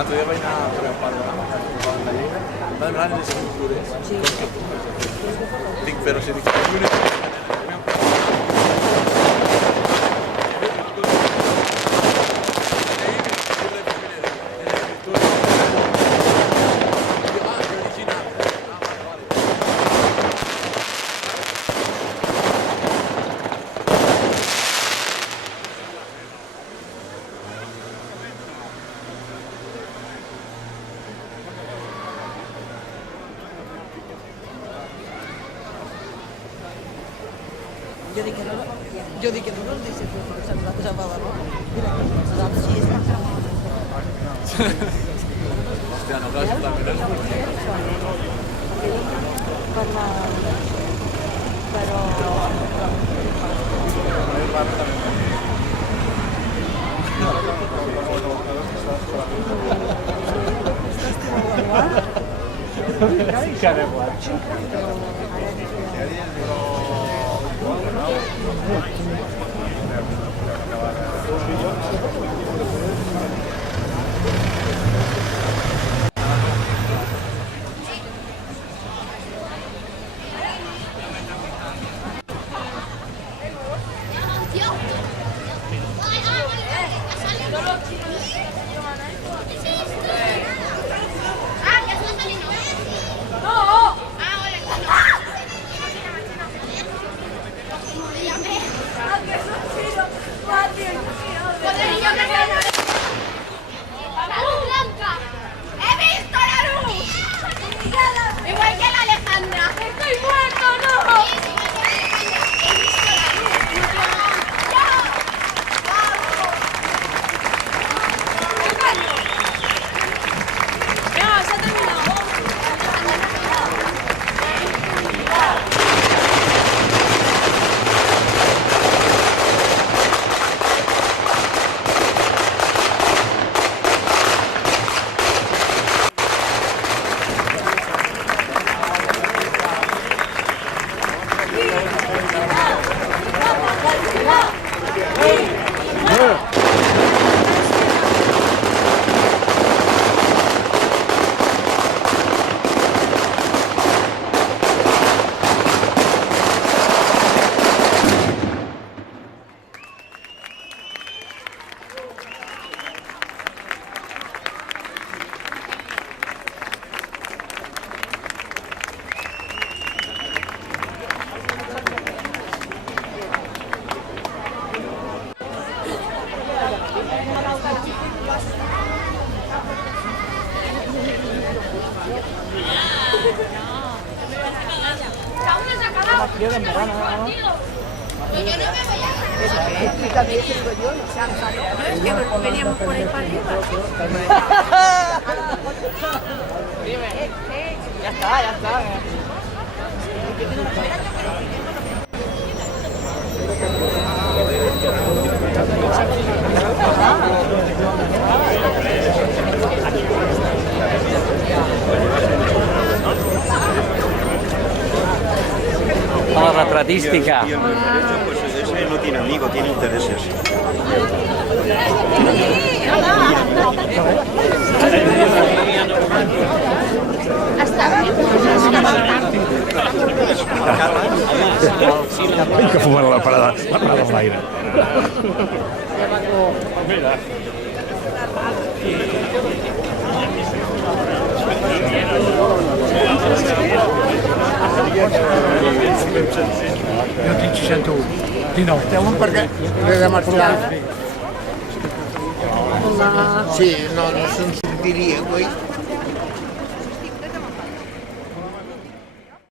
Antes de vaina a panorama, dan grandes esculturas. Dic, però si dic, Yo dije, no nos dice que la cosa va a dar, ¿no? Mira, si es hostia, no claro, está mirando. No lo ¡He visto la luz! Igual que la Alejandra. ¡Estoy muerto, no! Veníamos por ahí para arriba. Ya está, ya está. La retratística. Y el derecho, pues ese no tiene amigo, tiene intereses. Hay que fumar la parada al aire. Jo tinc 61. 19. Deuen perquè l'he de marxar. Sí, no se'n sortiria, coi.